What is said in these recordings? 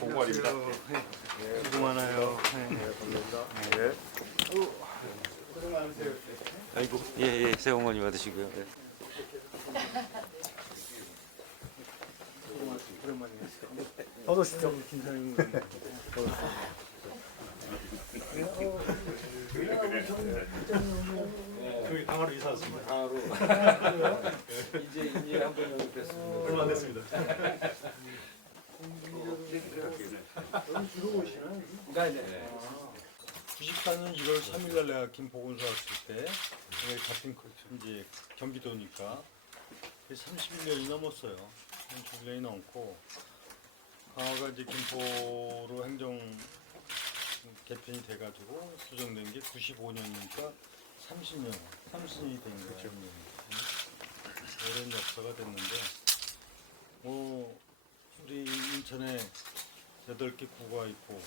공부입니다. 수고 많아요. 감사합니다. 네. 고생 많으세요. 아이고, 예, 새해 복 많이 받으시고요. 네. 얻으십시오. 김사님. 저희 강화로 이사 왔습니다. 강화로 이제 한번 연습했습니다. 얼마 안 됐습니다. 여기 주로 오시나? 네. 94년 1월 3일 날 내가 김보건소 왔을 때 여기 같은 이제 경기도니까 31년이 넘었어요. 31년이 넘고 강화가 이제 김포로 행정 개편이 돼가지고 수정된 게 95년이니까 30년이 된 거예요. 그렇죠. 오랜 역사가 됐는데 우리 인천에 8개 구가 있고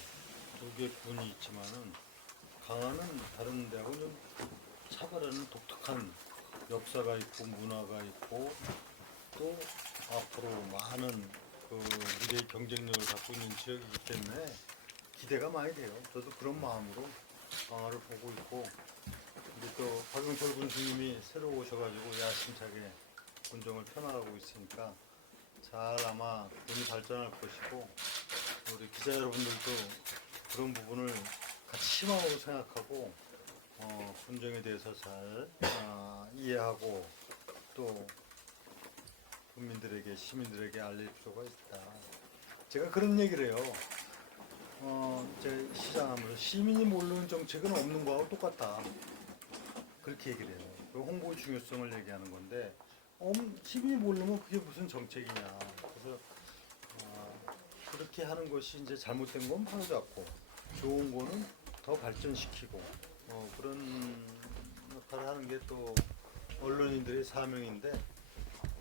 2개 군이 있지만은 강화는 다른 데하고는 좀 차별하는 독특한 역사가 있고 문화가 있고 또 앞으로 많은 그 미래의 경쟁력을 갖고 있는 지역이기 때문에 기대가 많이 돼요. 저도 그런 마음으로 강화를 보고 있고 우리 또 박용철 군수님이 새로 오셔가지고 야심차게 군정을 펴나가고 있으니까 잘 아마 군이 발전할 것이고 우리 기자 여러분들도 그런 부분을 같이 희망으로 생각하고 군정에 대해서 잘 이해하고 또 국민들에게 시민들에게 알릴 필요가 있다. 제가 그런 얘기를 해요. 제 시장하면서 시민이 모르는 정책은 없는 거하고 똑같다. 그렇게 얘기를 해요. 그 홍보의 중요성을 얘기하는 건데 시민이 모르면 그게 무슨 정책이냐. 그래서 그렇게 하는 것이 이제 잘못된 건 바로잡고 좋은 거는 더 발전시키고 그런 역할을 하는 게 또 언론인들의 사명인데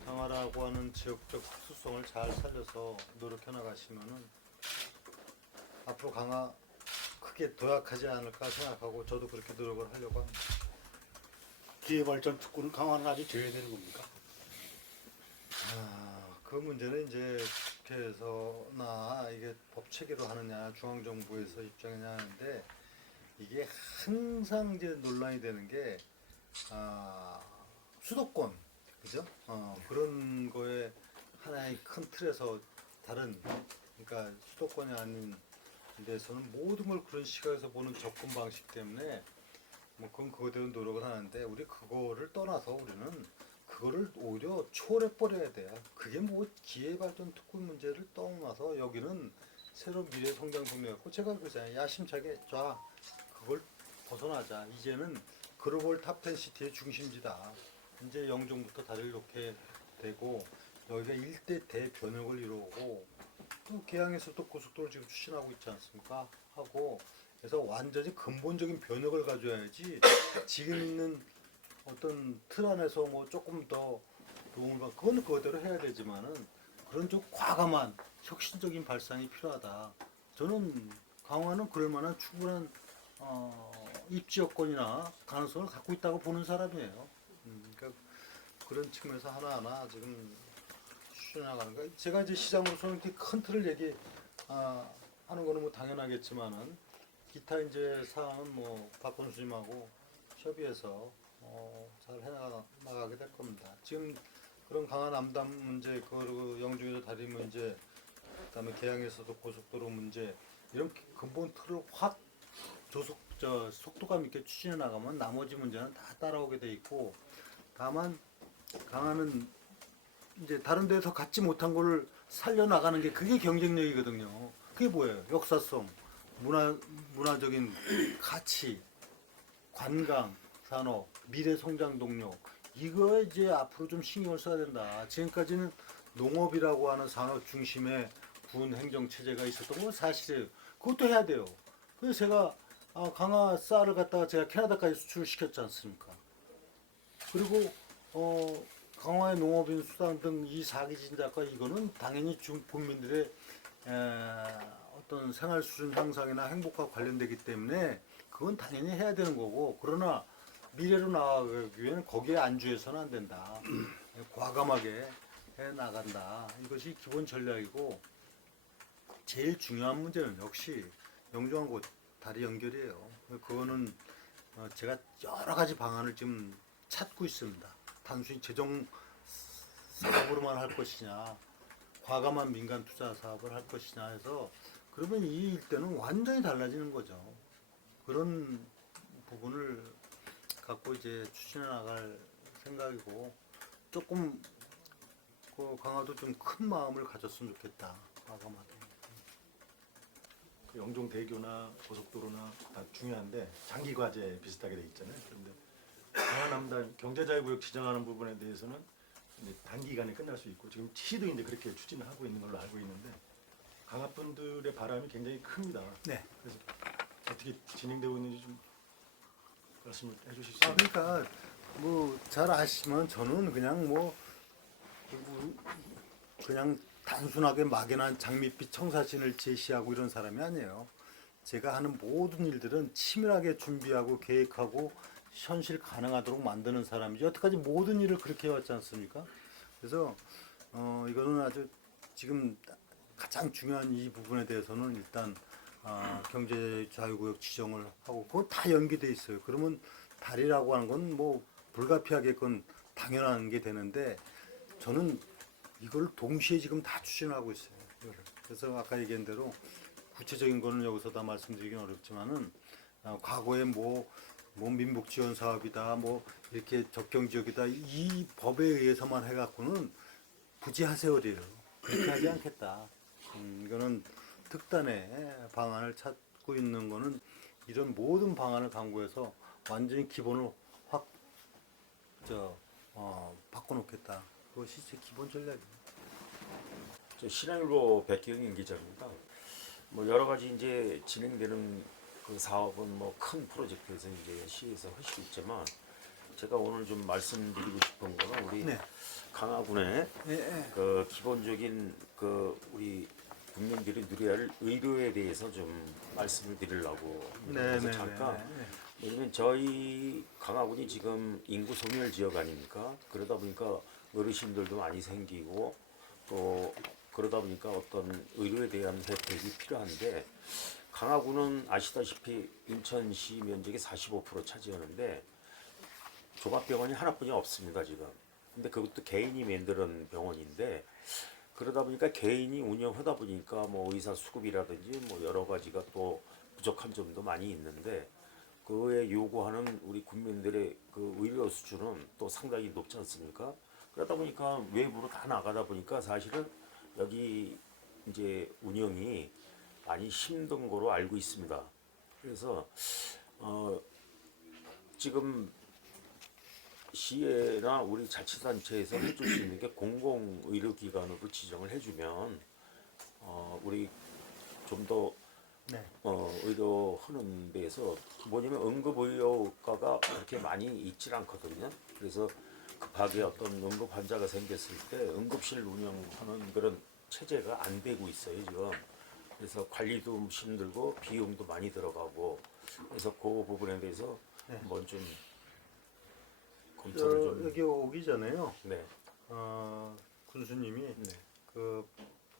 강화라고 하는 지역적 특수성을 잘 살려서 노력해 나가시면은 앞으로 강화 크게 도약하지 않을까 생각하고 저도 그렇게 노력을 하려고 합니다. 기회발전 특구는 강화는 아직 줘야 되는 겁니까? 그 문제는 이제 국회에서나 이게 법 체계로 하느냐 중앙정부에서 입장이냐 하는데 이게 항상 이제 논란이 되는 게 수도권 그죠? 그런 거에 하나의 큰 틀에서 다른 그러니까 수도권이 아닌 데서는 모든 걸 그런 시각에서 보는 접근 방식 때문에 뭐 그건 그거대로 노력을 하는데 우리 그거를 떠나서 우리는 그거를 오히려 초월해 버려야 돼요. 그게 뭐 기회발전 특구 문제를 떠나서 여기는 새로운 미래 성장 동네였고 제가 그러잖아요. 야심차게 그걸 벗어나자. 이제는 글로벌 탑10 시티의 중심지다. 이제 영종부터 다리를 놓게 되고 여기가 일대 대변혁을 이루고 또 계양에서도 고속도로 지금 추진하고 있지 않습니까? 하고 그래서 완전히 근본적인 변혁을 가져야지 지금 있는 어떤 틀 안에서 뭐 조금 더 도움을 받고 그건 그거대로 해야 되지만은 그런 좀 과감한 혁신적인 발상이 필요하다. 저는 강화는 그럴 만한 충분한 입지 여건이나 가능성을 갖고 있다고 보는 사람이에요. 그러니까 그런 측면에서 하나하나 지금 추진해 나가는 거. 제가 이제 시장으로서는 이렇게 큰 틀을 하는 거는 뭐 당연하겠지만은 기타 이제 사항은 뭐 박건수 님하고 협의해서 잘 해나가게 될 겁니다. 지금 그런 강화 남담 문제, 그리고 영종에서 다리 문제, 그다음에 계양에서도 고속도로 문제 이런 근본 틀을 확 속도감 있게 추진해 나가면 나머지 문제는 다 따라오게 돼 있고 다만 강화는 이제 다른 데서 갖지 못한 거를 살려 나가는 게 그게 경쟁력이거든요. 그게 뭐예요? 역사성, 문화적인 가치, 관광, 산업, 미래 성장 동력 이거에 이제 앞으로 좀 신경을 써야 된다. 지금까지는 농업이라고 하는 산업 중심의 군 행정 체제가 있었던 건 사실이에요. 그것도 해야 돼요. 그래서 제가 강화 쌀을 갖다가 제가 캐나다까지 수출시켰지 않습니까? 그리고 강화의 농업인 수당 등 이 사기 진작과 이거는 당연히 국민들의 어떤 생활 수준 향상이나 행복과 관련되기 때문에 그건 당연히 해야 되는 거고 그러나 미래로 나아가기 위해는 거기에 안주해서는 안 된다. 과감하게 해 나간다. 이것이 기본 전략이고 제일 중요한 문제는 역시 영종하고 다리 연결이에요. 그거는 제가 여러 가지 방안을 지금 찾고 있습니다. 단순히 재정 사업으로만 할 것이냐, 과감한 민간 투자 사업을 할 것이냐 해서 그러면 이 일대는 완전히 달라지는 거죠. 그런 부분을 갖고 이제 추진해 나갈 생각이고 조금 그 강화도 좀 큰 마음을 가졌으면 좋겠다. 과감하게. 그 영종대교나 고속도로나 다 중요한데 장기 과제 비슷하게 돼 있잖아요. 그런데 강화남단 경제자유구역 지정하는 부분에 대해서는 이제 단기간에 끝날 수 있고 지금 시도 이제 그렇게 추진을 하고 있는 걸로 알고 있는데 강화 분들의 바람이 굉장히 큽니다. 네. 그래서 어떻게 진행되고 있는지 좀 말씀을 해주실 수 아, 있나요? 그러니까 뭐 잘 아시지만 저는 그냥 단순하게 막연한 장밋빛 청사진을 제시하고 이런 사람이 아니에요. 제가 하는 모든 일들은 치밀하게 준비하고 계획하고 현실 가능하도록 만드는 사람이죠. 여태까지 모든 일을 그렇게 해왔지 않습니까? 그래서 이거는 아주 지금 가장 중요한 이 부분에 대해서는 일단 경제자유구역 지정을 하고 그건 다 연계돼 있어요. 그러면 다리라고 하는 건 뭐 불가피하게건 당연한 게 되는데 저는 이걸 동시에 지금 다 추진하고 있어요. 이거를. 그래서 아까 얘기한 대로 구체적인 거는 여기서 다 말씀드리긴 어렵지만은 과거에 뭐 민복 지원 사업이다, 뭐 이렇게 접경 지역이다 이 법에 의해서만 해갖고는 부지하세요래요. 그렇게 하지 않겠다. 이거는 특단의 방안을 찾고 있는 거는 이런 모든 방안을 강구해서 완전히 기본을 확 바꿔놓겠다. 그것이 제 기본 전략입니다. 저 신한일보 백경인 기자입니다. 뭐 여러 가지 이제 진행되는 그 사업은 뭐 큰 프로젝트에서 이제 시에서 할 수 있지만 제가 오늘 좀 말씀드리고 싶은 거는 우리 네. 강화군의 그 기본적인 그 우리 국민들이 누려야 할 의료에 대해서 좀 말씀을 드리려고 합니다. 그래서 잠깐 왜냐면 저희 강화군이 지금 인구 소멸 지역 아닙니까? 그러다 보니까 어르신들도 많이 생기고 또 그러다 보니까 어떤 의료에 대한 혜택이 필요한데 강화군은 아시다시피 인천시 면적의 45% 차지하는데 종합병원이 하나뿐이 없습니다 지금. 근데 그것도 개인이 만드는 병원인데 그러다 보니까 개인이 운영하다 보니까 뭐 의사 수급이라든지 뭐 여러 가지가 또 부족한 점도 많이 있는데 그에 요구하는 우리 국민들의 그 의료 수준은 또 상당히 높지 않습니까? 그러다 보니까 외부로 다 나가다 보니까 사실은 여기 이제 운영이 많이 힘든 거로 알고 있습니다. 그래서 지금 시에나 우리 자치단체에서 해줄 수 있는 게 공공의료기관으로 지정을 해주면 우리 좀 더 네. 의료하는 데서 뭐냐면 응급의료과가 그렇게 많이 있질 않거든요. 그래서 급하게 어떤 응급 환자가 생겼을 때 응급실 운영하는 그런 체제가 안 되고 있어요 지금. 그래서 관리도 힘들고 비용도 많이 들어가고 그래서 그 부분에 대해서 한번 좀 검토를 좀. 여기 오기 전에요. 네. 군수님이 네. 그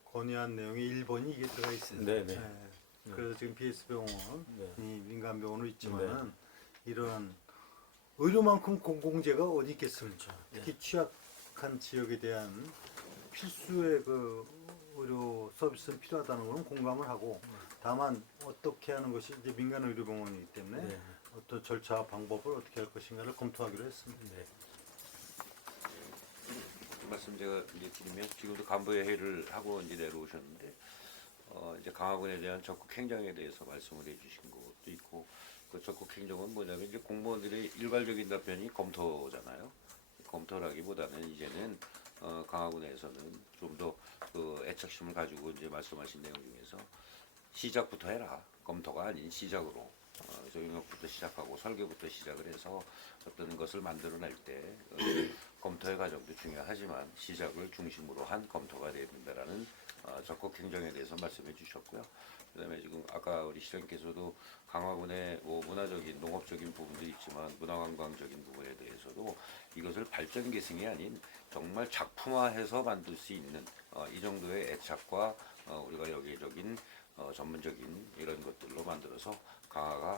건의한 내용이 1번이 이게 들어가 있어요. 네네. 그래서 지금 BS병원이 네. 민간병원으로 있지만은 이런 의료만큼 공공재가 어디 있겠습니까? 특히 취약한 지역에 대한 필수의 그 의료 서비스는 필요하다는 것은 공감을 하고 다만 어떻게 하는 것이 이제 민간 의료병원이기 때문에 네. 어떤 절차와 방법을 어떻게 할 것인가를 검토하기로 했습니다. 네. 그 말씀 제가 이제 드리면 지금도 간부회 회의를 하고 이제 내려오셨는데 이제 강화군에 대한 적극 행정에 대해서 말씀을 해주신 것도 있고 그 적극 행정은 뭐냐면 이제 공무원들의 일괄적인 답변이 검토잖아요. 검토라기보다는 이제는 강화군에서는 좀 더 그 애착심을 가지고 이제 말씀하신 내용 중에서 시작부터 해라. 검토가 아닌 시작으로 조용역부터 시작하고 설계부터 시작을 해서 어떤 것을 만들어낼 때 검토의 과정도 중요하지만 시작을 중심으로 한 검토가 돼야 된다라는 적극 행정에 대해서 말씀해 주셨고요. 그다음에 지금 아까 우리 시장님께서도 강화군의 뭐 문화적인 농업적인 부분도 있지만 문화관광적인 부분에 대해서도 이것을 발전 계승이 아닌 정말 작품화해서 만들 수 있는 이 정도의 애착과 우리가 여기적인 전문적인 이런 것들로 만들어서 강화가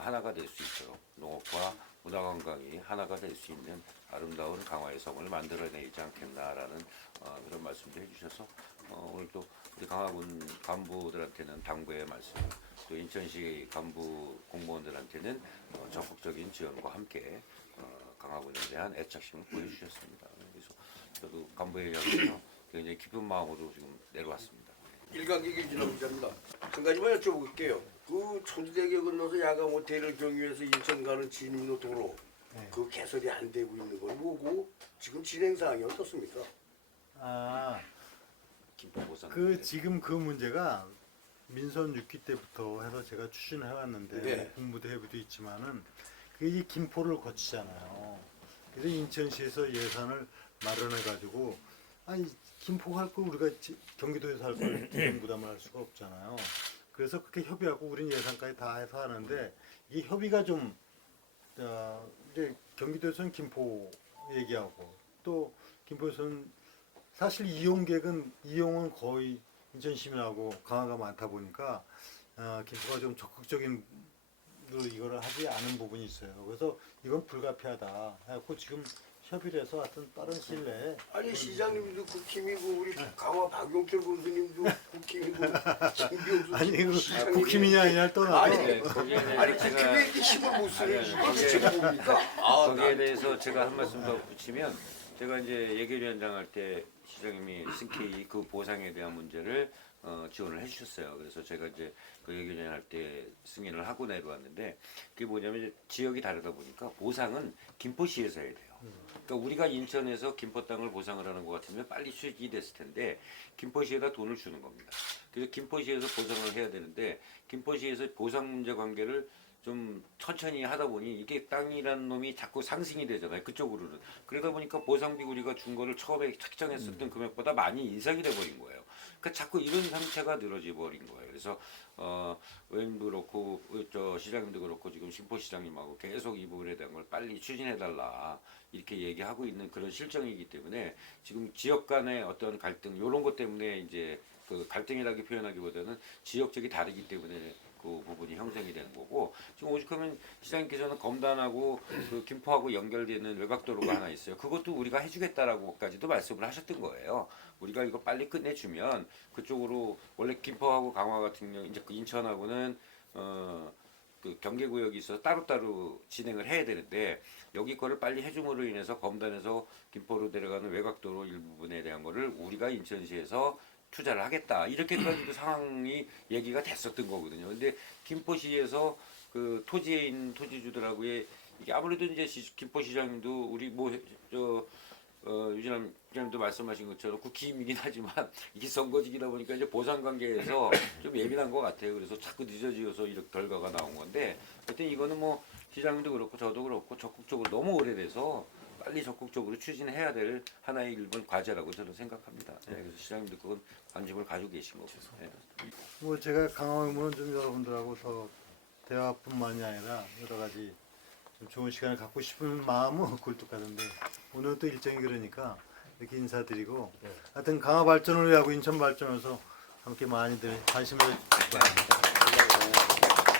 하나가 될 수 있도록 농업과 문화관광이 하나가 될 수 있는 아름다운 강화의 섬을 만들어내지 않겠나라는 그런 말씀도 해주셔서 오늘 또 우리 강화군 간부들한테는 당부의 말씀, 또 인천시 간부 공무원들한테는 적극적인 지원과 함께 강화군에 대한 애착심을 보여주셨습니다. 그래서 저도 간부회장으로서 굉장히 기쁜 마음으로 지금 내려왔습니다. 일각에게 지나옵니다. 한 가지만 여쭤볼게요. 그 초지대교 건너서 야간 호텔을 경유해서 인천 가는 진입로 도로 네. 그 개설이 안 되고 있는 걸 보고 지금 진행 사항이 어떻습니까? 김포보상 지금 그 문제가 민선 6기 때부터 해서 제가 추진을 해왔는데 네. 국무도 해부도 있지만은 그게 김포를 거치잖아요. 그래서 인천시에서 예산을 마련해가지고 아니 김포 할 걸 우리가 경기도에서 할 걸 대행 부담을 할 수가 없잖아요. 그래서 그렇게 협의하고 우리는 예산까지 다 해서 하는데 이 협의가 좀 이제 경기도에서는 김포 얘기하고 또 김포에서는 사실 이용은 거의 인천 시민하고 강화가 많다 보니까 김포가 좀 적극적인 이거를 하지 않은 부분이 있어요. 그래서 이건 불가피하다. 해갖고 지금 협의를 해서 하여튼 빠른 시일 내에 아니 시장님도 국힘이고 우리 강화 박용철 군수님도 국힘이고 김병수 아니 이거 시장님이- 국힘이냐 아니냐 떠나서 아니, 거기에 아니 대해서 국힘이 이렇게 힘을 못 쓰는 아니, 이거 거기에- 지금 뭡니까? 거기에 대해서 제가 한 말씀 더 붙이면 제가 이제 예결위원장 할 때 시장님이 승케이 그 보상에 대한 문제를 지원을 해주셨어요. 그래서 제가 이제 그 예결위원장 할 때 승인을 하고 내려왔는데 그게 뭐냐면 이제 지역이 다르다 보니까 보상은 김포시에서 해야 돼요. 그러니까 우리가 인천에서 김포 땅을 보상을 하는 것 같으면 빨리 수익이 됐을 텐데 김포시에다 돈을 주는 겁니다. 그래서 김포시에서 보상을 해야 되는데 김포시에서 보상 문제 관계를 좀 천천히 하다 보니 이게 땅이라는 놈이 자꾸 상승이 되잖아요. 그쪽으로는. 그러다 보니까 보상비 우리가 준 거를 처음에 책정했었던 금액보다 많이 인상이 돼버린 거예요. 그러니까 자꾸 이런 상태가 늘어져 버린 거예요. 그래서 의원님도 그렇고 저 시장님도 그렇고 지금 신포시장님하고 계속 이 부분에 대한 걸 빨리 추진해달라 이렇게 얘기하고 있는 그런 실정이기 때문에 지금 지역 간의 어떤 갈등 이런 것 때문에 이제 그 갈등이라고 표현하기보다는 지역적이 다르기 때문에 그 부분이 형성이 되는 거고 지금 오죽하면 시장님께서는 검단하고 그 김포하고 연결되는 외곽도로가 하나 있어요. 그것도 우리가 해주겠다라고까지도 말씀을 하셨던 거예요. 우리가 이거 빨리 끝내주면 그쪽으로 원래 김포하고 강화 같은 경우 이제 그 인천하고는 그 경계구역이 있어서 따로따로 진행을 해야 되는데 여기 거를 빨리 해줌으로 인해서 검단에서 김포로 내려가는 외곽도로 일부분에 대한 거를 우리가 인천시에서 투자를 하겠다 이렇게까지도 상황이 얘기가 됐었던 거거든요. 근데 김포시에서 그 토지에 있는 토지주들하고의 이게 아무래도 이제 김포시장님도 우리 유진남 시장님도 말씀하신 것처럼 국힘이긴 하지만 이게 선거직이다 보니까 이제 보상 관계에서 좀 예민한 것 같아요. 그래서 자꾸 늦어지어서 이렇게 결과가 나온 건데 하여튼 이거는 뭐 시장님도 그렇고 저도 그렇고 적극적으로 너무 오래돼서 빨리 적극적으로 추진해야 될 하나의 일본 과제라고 저는 생각합니다. 네, 그래서 시장님도 그건 관심을 가지고 계신 거고. 네. 뭐 제가 강화문은 좀 여러분들하고 더 대화뿐만이 아니라 여러 가지 좀 좋은 시간을 갖고 싶은 마음은 굴뚝하던데 오늘 또 일정이 그러니까 이렇게 인사드리고 하여튼 강화 발전을 위하고 인천 발전을 위해서 함께 많이들 관심을 주시기 바랍니다.